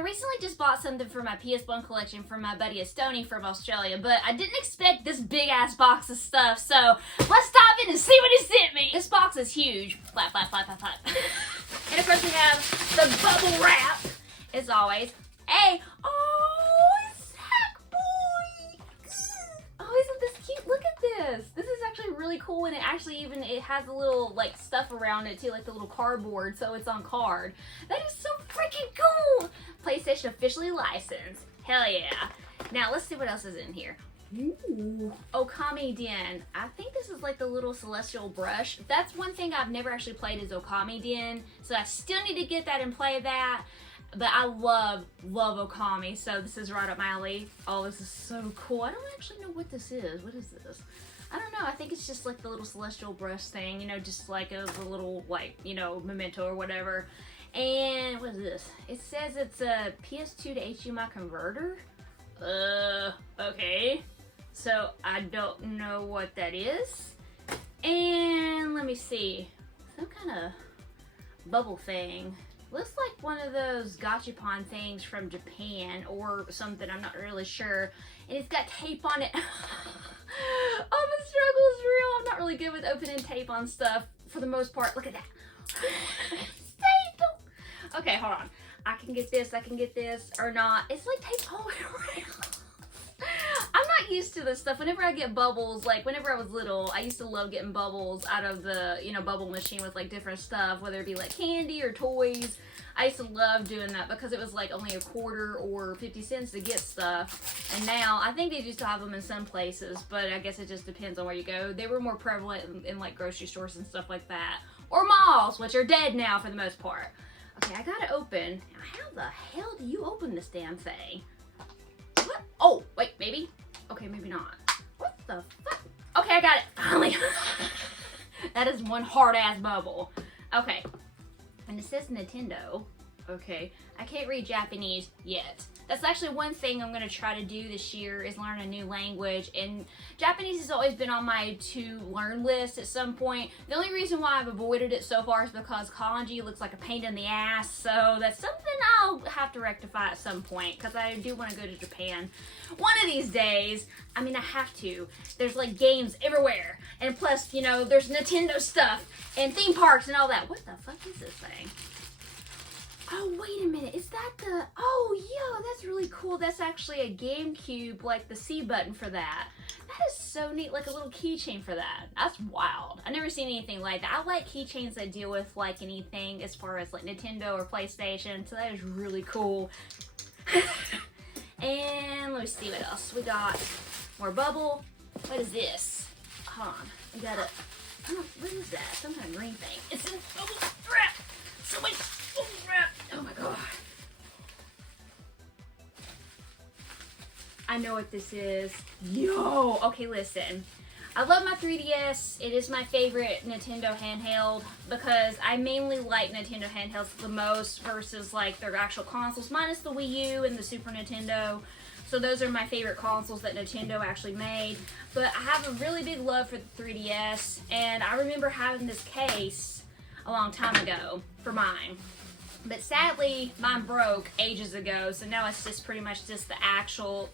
I recently just bought something for my PS1 collection from my buddy Estoni from Australia, but I didn't expect this big ass box of stuff, so let's dive in and see what he sent me. This box is huge. Flap, flap, flap, flap, flap. And of course we have the bubble wrap, as always. Hey, oh, Sackboy! Oh, isn't this cute? Look at this. This is actually really cool, and it has a little like stuff around it too, like the little cardboard, so it's on card. That is so freaking cool. PlayStation officially licensed. Hell yeah. Now let's see what else is in here. Ooh, Okami Den. I think this is like the little celestial brush. That's one thing I've never actually played is Okami Den, so I still need to get that and play that. But I love Okami, so this is right up my alley. Oh, this is so cool. I don't actually know what this is. What is this? I don't know. I think it's just like the little celestial brush thing, you know, just like a little, like, you know, memento or whatever. And what is this? It says it's a PS2 to HDMI converter. Okay. So I don't know what that is. And let me see. Some kind of bubble thing. Looks like one of those gachapon things from Japan or something, I'm not really sure. And it's got tape on it. Oh, the struggle is real. I'm not really good with opening tape on stuff for the most part. Look at that. Tape. Okay, hold on. I can get this, or not. It's like tape all the way around. I'm not used to this stuff. Whenever I get bubbles, like whenever I was little, I used to love getting bubbles out of the, you know, bubble machine with like different stuff, whether it be like candy or toys. I used to love doing that because it was like only a quarter or 50 cents to get stuff. And now, I think they do still have them in some places, but I guess it just depends on where you go. They were more prevalent in like grocery stores and stuff like that. Or malls, which are dead now for the most part. Okay, I gotta open. Now, how the hell do you open this damn thing? What? Oh, wait, maybe? Okay, maybe not. What the fuck? Okay, I got it. Finally. That is one hard-ass bubble. Okay. And it says Nintendo. Okay. I can't read Japanese yet. That's actually one thing I'm going to try to do this year is learn a new language. And Japanese has always been on my to-learn list at some point. The only reason why I've avoided it so far is because kanji looks like a pain in the ass. So that's something I'll have to rectify at some point because I do want to go to Japan. One of these days, I mean, I have to. There's like games everywhere. And plus, you know, there's Nintendo stuff and theme parks and all that. What the fuck is this thing? Oh, wait a minute. Is that the... Oh, yo, that's really cool. That's actually a GameCube, like the C button for that. That is so neat, like a little keychain for that. That's wild. I've never seen anything like that. I like keychains that deal with like anything as far as like Nintendo or PlayStation, so that is really cool. And let me see what else. We got more bubble. What is this? Hold on. We got a... Oh, what is that? Some kind of green thing. It's in bubble wrap. So much bubble wrap. Oh my god. I know what this is. Yo! Okay, listen. I love my 3DS. It is my favorite Nintendo handheld because I mainly like Nintendo handhelds the most versus like their actual consoles, minus the Wii U and the Super Nintendo. So those are my favorite consoles that Nintendo actually made. But I have a really big love for the 3DS, and I remember having this case a long time ago for mine. But sadly, mine broke ages ago, so now it's just pretty much just the actual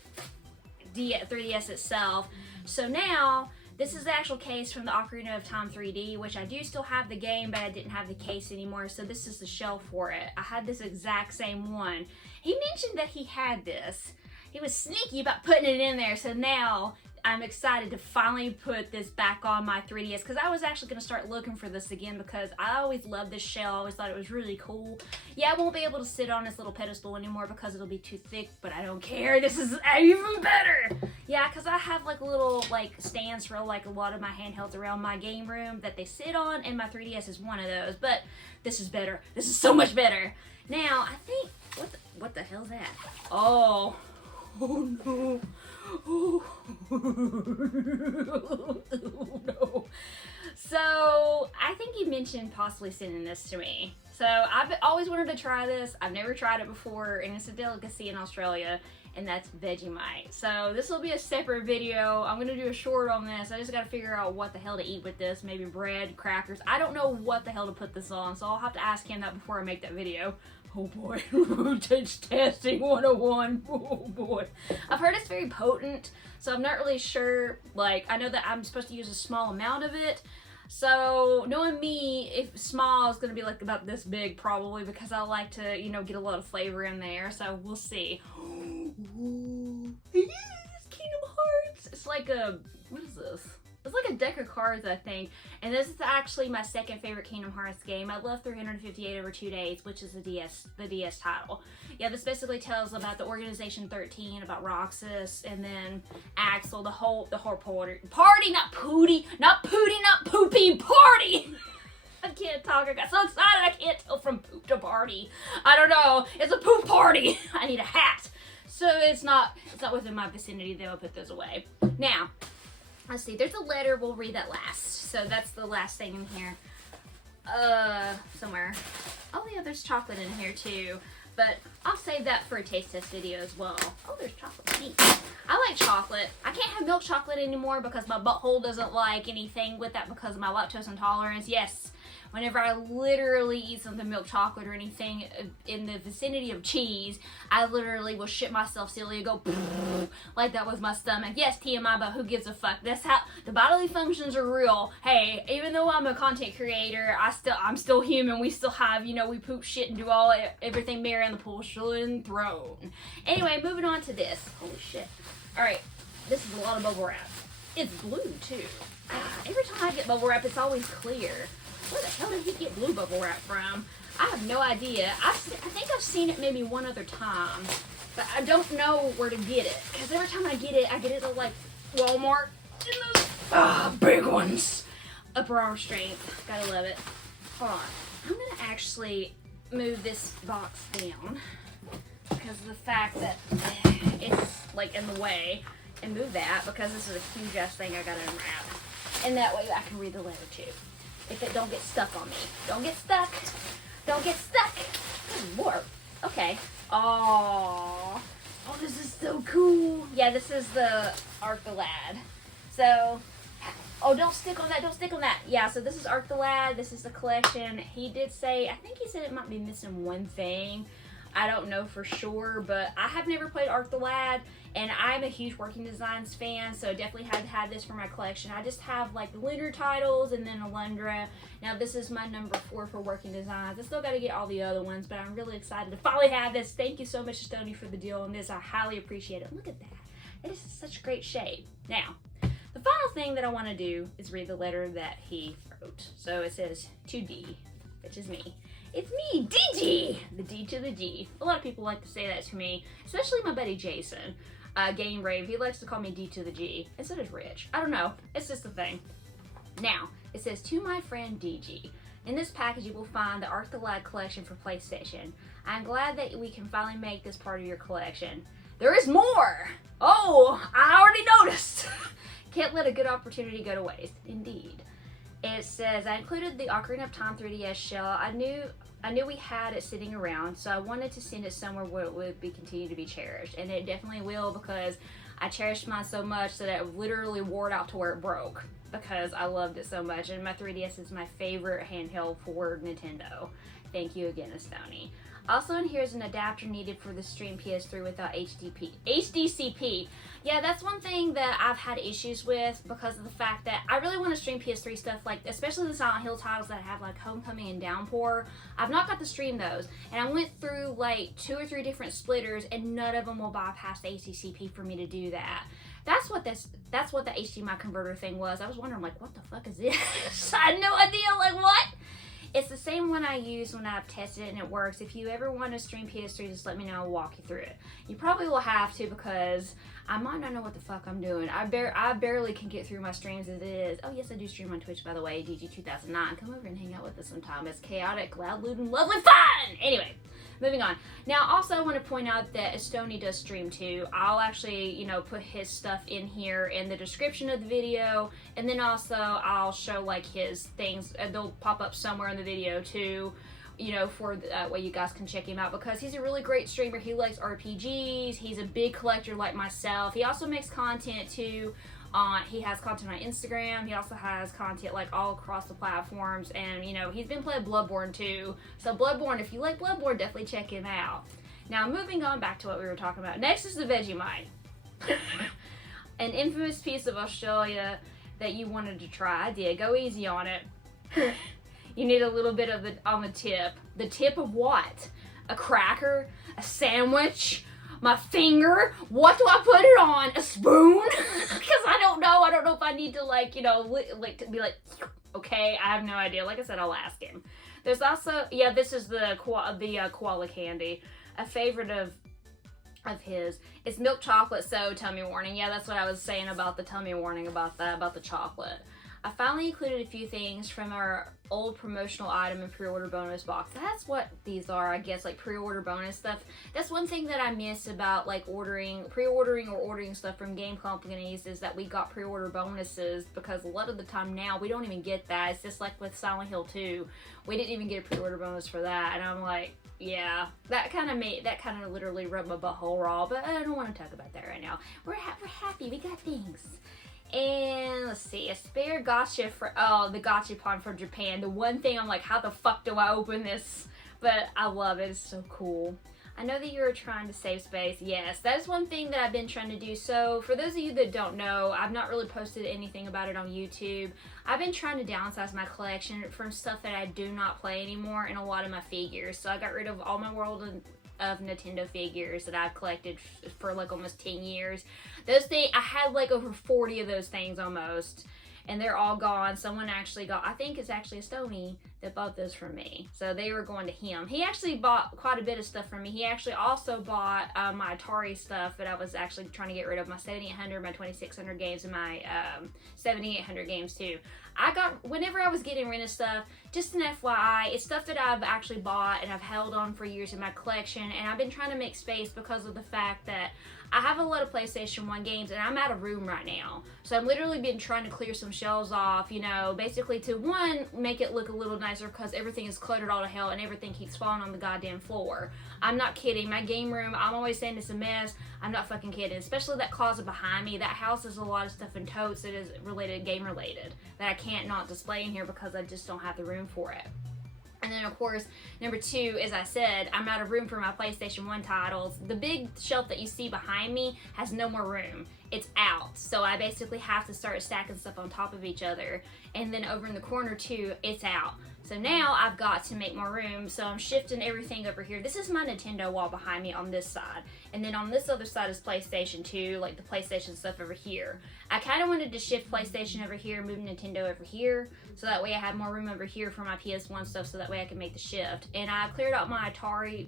3DS itself. So now, this is the actual case from the Ocarina of Time 3D, which I do still have the game, but I didn't have the case anymore, so this is the shell for it. I had this exact same one. He mentioned that he had this. He was sneaky about putting it in there, so now I'm excited to finally put this back on my 3DS because I was actually going to start looking for this again because I always loved this shell. I always thought it was really cool. Yeah, I won't be able to sit on this little pedestal anymore because it'll be too thick, but I don't care. This is even better. Yeah, because I have like little like stands for like a lot of my handhelds around my game room that they sit on, and my 3DS is one of those, but this is better. This is so much better. Now, I think, what the hell's that? Oh no. Oh no. So I think he mentioned possibly sending this to me. So I've always wanted to try this. I've never tried it before, and it's a delicacy in Australia, and that's Vegemite. So this will be a separate video. I'm gonna do a short on this. I just gotta figure out what the hell to eat with this. Maybe bread, crackers. I don't know what the hell to put this on, so I'll have to ask him that before I make that video. Oh boy, voltage testing 101. Oh boy. I've heard it's very potent, so I'm not really sure. Like, I know that I'm supposed to use a small amount of it. So, knowing me, if small is going to be like about this big probably, because I like to, you know, get a lot of flavor in there. So, we'll see. Yes, Kingdom Hearts. It's like a, what is this? It's like a deck of cards, I think. And this is actually my second favorite Kingdom Hearts game. I love 358 over 2 days, which is the DS title. Yeah, this basically tells about the Organization 13, about Roxas, and then Axel, the whole party, not poopy, not poopy, party! I can't talk, I got so excited I can't tell from poop to party. I don't know, it's a poop party. I need a hat. So it's not within my vicinity, though. I'll put those away. Now, let's see, there's a letter, we'll read that last. So that's the last thing in here. Somewhere. Oh yeah, there's chocolate in here too. But I'll save that for a taste test video as well. Oh, there's chocolate. Neat. I like chocolate. I can't have milk chocolate anymore because my butthole doesn't like anything with that because of my lactose intolerance. Yes, whenever I literally eat something milk chocolate or anything in the vicinity of cheese, I literally will shit myself silly and go like that with my stomach. Yes, TMI, but who gives a fuck? That's how the bodily functions are real. Hey, even though I'm a content creator, I'm still human. We still have, you know, we poop shit and do everything Mary on the porcelain throne. Anyway, moving on to this. Holy shit. Alright, this is a lot of bubble wrap. It's blue too. Every time I get bubble wrap, it's always clear. Where the hell did he get blue bubble wrap from? I have no idea. I think I've seen it maybe one other time, but I don't know where to get it. Because every time I get it at like Walmart. In those big ones. Upper arm strength. Gotta love it. Hold on. I'm gonna actually move this box down because of the fact that it's like in the way, and move that because this is a huge ass thing I gotta unwrap. And that way I can read the letter too. If it don't get stuck on me. Don't get stuck. Don't get stuck. Good Lord. Okay. Oh, this is so cool. Yeah, this is the Arc the Lad. So, don't stick on that. Don't stick on that. Yeah, so this is Arc the Lad. This is the collection. He did say, I think he said it might be missing one thing. I don't know for sure, but I have never played Arc the Lad, and I'm a huge Working Designs fan, so definitely had to have this for my collection. I just have like the Lunar titles and then Alundra. Now this is my number 4 for Working Designs. I still got to get all the other ones, but I'm really excited to finally have this. Thank you so much, Stony, for the deal on this. I highly appreciate it. Look at that. It is such great shape. Now, the final thing that I want to do is read the letter that he wrote. So it says, to D, which is me. It's me, DG! The D to the G. A lot of people like to say that to me, especially my buddy Jason. Game Rave, he likes to call me D to the G. And so does Rich. I don't know. It's just a thing. Now, it says, to my friend DG. In this package, you will find the Arc the Lad collection for PlayStation. I'm glad that we can finally make this part of your collection. There is more! Oh, I already noticed! Can't let a good opportunity go to waste. Indeed. It says, I included the Ocarina of Time 3DS shell. I knew we had it sitting around, so I wanted to send it somewhere where it would be continue to be cherished. And it definitely will, because I cherished mine so much that it literally wore it out to where it broke, because I loved it so much. And my 3DS is my favorite handheld for Nintendo. Thank you again, Estoni. Also in here is an adapter needed for the Stream PS3 without HDCP. Yeah, that's one thing that I've had issues with because of the fact that I really want to stream PS3 stuff, like especially the Silent Hill titles that have like Homecoming and Downpour. I've not got to stream those, and I went through like 2 or 3 different splitters, and none of them will bypass the HDCP for me to do that. That's what the HDMI converter thing was. I was wondering, like, what the fuck is this? I had no idea, like, what? It's the same one I use when I've tested it and it works. If you ever want to stream PS3, just let me know. I'll walk you through it. You probably will have to because I might not know what the fuck I'm doing. I barely can get through my streams as it is. Oh, yes, I do stream on Twitch, by the way, DG2009. Come over and hang out with us sometime. It's chaotic, loud, lewd, and lovely fun! Anyway, moving on. Now, also, I want to point out that Estoni does stream too. I'll actually, put his stuff in here in the description of the video, and then also I'll show like his things. They'll pop up somewhere in the video too, for that way you guys can check him out, because he's a really great streamer. He likes RPGs. He's a big collector like myself. He also makes content too He has content on Instagram. He also has content like all across the platforms, and you know, he's been playing Bloodborne too. So Bloodborne, if you like Bloodborne, definitely check him out. Now moving on back to what we were talking about. Next is the Vegemite. An infamous piece of Australia that you wanted to try. I did. Go easy on it. You need a little bit of on the tip. The tip of what? A cracker? A sandwich? My finger? What do I put it on? A spoon? Because I don't know. I don't know if I need to, like, you know, like to be like, okay, I have no idea. Like I said, I'll ask him. There's also, yeah, this is the koala candy. A favorite of his. It's milk chocolate, so tummy warning. Yeah, that's what I was saying about the tummy warning about that, about the chocolate. I finally included a few things from our old promotional item and pre-order bonus box. That's what these are, I guess, like pre-order bonus stuff. That's one thing that I miss about like pre-ordering or ordering stuff from game companies, is that we got pre-order bonuses, because a lot of the time now we don't even get that. It's just like with Silent Hill 2, we didn't even get a pre-order bonus for that, and I'm like, yeah, that kind of literally rubbed my butthole raw, but I don't want to talk about that right now. We're happy, we got things. And let's see, a spare gacha the gachapon from Japan. The one thing I'm like, how the fuck do I open this? But I love it, it's so cool. I know that you're trying to save space. Yes, that is one thing that I've been trying to do. So for those of you that don't know, I've not really posted anything about it on YouTube. I've been trying to downsize my collection from stuff that I do not play anymore, and a lot of my figures. So I got rid of all my World of Nintendo figures that I've collected for like almost 10 years. Those things, I had like over 40 of those things almost, and they're all gone. Someone actually got, I think it's actually a Stony that bought those from me. So they were going to him. He actually bought quite a bit of stuff from me. He actually also bought my Atari stuff that I was actually trying to get rid of, my 7800, my 2600 games, and my 7800 games too. Whenever I was getting rid of stuff, just an FYI, it's stuff that I've actually bought and I've held on for years in my collection, and I've been trying to make space because of the fact that I have a lot of PlayStation 1 games and I'm out of room right now. So I've literally been trying to clear some shelves off, you know, basically to, one, make it look a little nicer, because everything is cluttered all to hell and everything keeps falling on the goddamn floor. I'm not kidding. My game room, I'm always saying it's a mess. I'm not fucking kidding. Especially that closet behind me. That house has a lot of stuff in totes that is game related that I can't not display in here because I just don't have the room for it. And then, of course, number two, as I said, I'm out of room for my PlayStation 1 titles. The big shelf that you see behind me has no more room. It's out. So I basically have to start stacking stuff on top of each other. And then over in the corner, too, it's out. So now I've got to make more room, so I'm shifting everything over here. This is my Nintendo wall behind me on this side. And then on this other side is PlayStation 2, like the PlayStation stuff over here. I kind of wanted to shift PlayStation over here, move Nintendo over here, so that way I have more room over here for my PS1 stuff, so that way I can make the shift. And I cleared out my Atari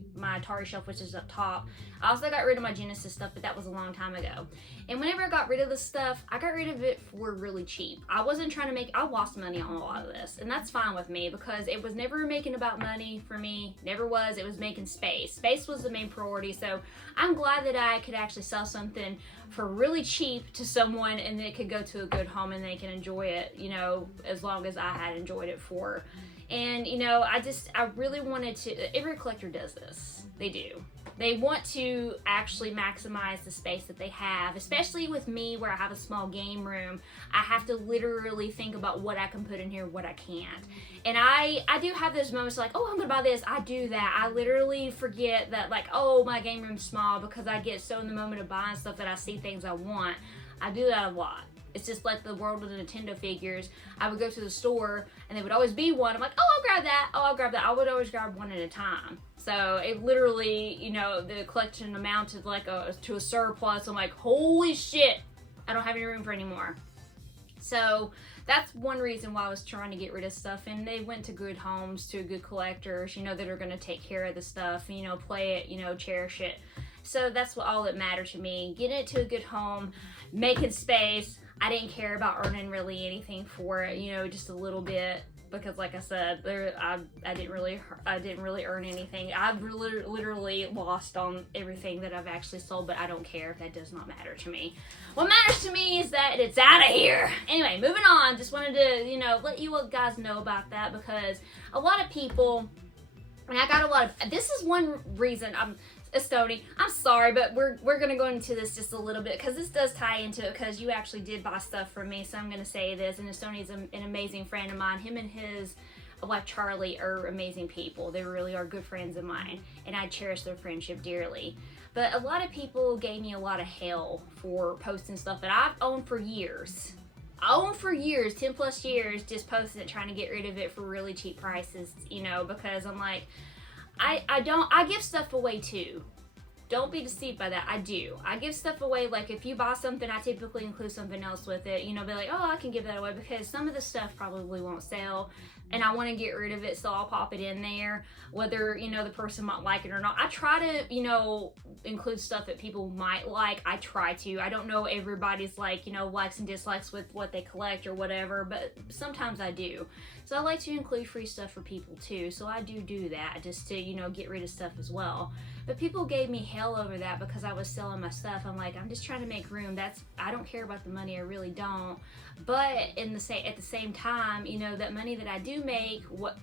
shelf, which is up top. I also got rid of my Genesis stuff, but that was a long time ago. And whenever I got rid of this stuff, I got rid of it for really cheap. I wasn't trying to I lost money on a lot of this, and that's fine with me, because it was never making about money for me. Never was. It was making space. Space was the main priority, so I'm glad that I could actually sell something for really cheap to someone, and it could go to a good home and they can enjoy it, you know, as long as I had enjoyed it for. And, you know, I really wanted to, every collector does this. They do. They want to actually maximize the space that they have, especially with me where I have a small game room. I have to literally think about what I can put in here, what I can't. And I do have those moments like, oh, I'm gonna buy this. I do that. I literally forget that, like, oh, my game room's small, because I get so in the moment of buying stuff that I see things I want. I do that a lot. It's just like the world of the Nintendo figures. I would go to the store and there would always be one. I'm like, oh, I'll grab that. Oh, I'll grab that. I would always grab one at a time. So it literally, you know, the collection amounted like to a surplus. I'm like, holy shit, I don't have any room for any more. So that's one reason why I was trying to get rid of stuff. And they went to good homes, to good collectors, you know, that are going to take care of the stuff, you know, play it, you know, cherish it. So that's all that mattered to me. Getting it to a good home, making space. I didn't care about earning really anything for it, you know, just a little bit, because like I said, I didn't really earn anything. I've literally lost on everything that I've actually sold, but I don't care. That does not matter to me. What matters to me is that it's out of here. Anyway, moving on. Just wanted to, you know, let you guys know about that, because a lot of people, and I got a lot of, this is one reason Estonia, I'm sorry, but we're gonna go into this just a little bit because this does tie into it because you actually did buy stuff from me, so I'm gonna say this. And Estonia's an amazing friend of mine. Him and his wife Charlie are amazing people. They really are good friends of mine, and I cherish their friendship dearly. But a lot of people gave me a lot of hell for posting stuff that I've owned for years. 10 plus years, just posting it, trying to get rid of it for really cheap prices, you know, because I'm like, I give stuff away too. Don't be deceived by that. I do. I give stuff away. Like if you buy something, I typically include something else with it. You know, be like, oh, I can give that away because some of the stuff probably won't sell and I want to get rid of it, so I'll pop it in there, whether, you know, the person might like it or not. I try to, you know, include stuff that people might like. I try to. I don't know everybody's like, you know, likes and dislikes with what they collect or whatever, but sometimes I do. So I like to include free stuff for people too. So I do that just to, you know, get rid of stuff as well. But people gave me hell over that because I was selling my stuff. I'm like, I'm just trying to make room. I don't care about the money. I really don't. But at the same time, you know, that money that I do make, what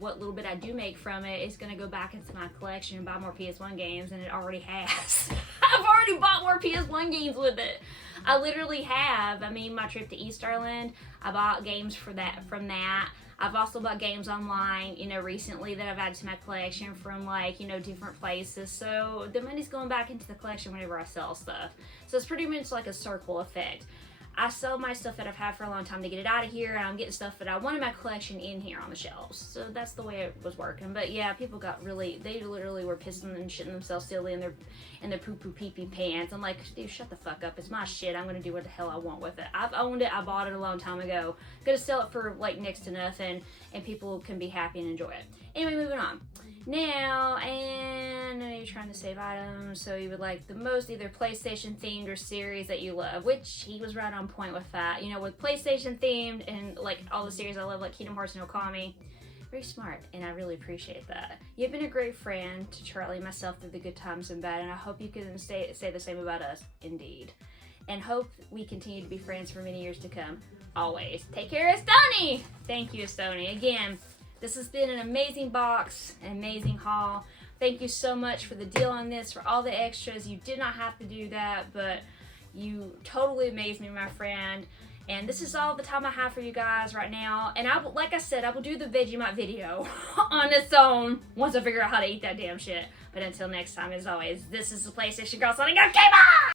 little bit I do make from it is going to go back into my collection and buy more PS1 games, and it already has. I've already bought more PS1 games with it. I literally have. I mean, my trip to East Ireland, I bought games from that. I've also bought games online, you know, recently that I've added to my collection from, like, you know, different places. So the money's going back into the collection whenever I sell stuff. So it's pretty much like a circle effect. I sell my stuff that I've had for a long time to get it out of here, and I'm getting stuff that I want in my collection in here on the shelves. So that's the way it was working. But yeah, people got they literally were pissing and shitting themselves silly in their poo-poo pee-pee pants. I'm like, dude, shut the fuck up. It's my shit. I'm gonna do what the hell I want with it. I've owned it. I bought it a long time ago. Gonna sell it for like next to nothing, and people can be happy and enjoy it. Anyway, moving on. Now, and you're trying to save items, so you would like the most either PlayStation themed or series that you love, which he was right on point with that. You know, with PlayStation themed and like all the series I love, like Kingdom Hearts and Okami. Very smart, and I really appreciate that. You've been a great friend to Charlie and myself through the good times and bad, and I hope you can say the same about us, indeed. And hope we continue to be friends for many years to come. Always. Take care, Estonia! Thank you, Estonia. Again, this has been an amazing box, an amazing haul. Thank you so much for the deal on this, for all the extras. You did not have to do that, but you totally amazed me, my friend. And this is all the time I have for you guys right now. And like I said, I will do the Vegemite video on its own once I figure out how to eat that damn shit. But until next time, as always, this is the PlayStation Girl signing out. Game on!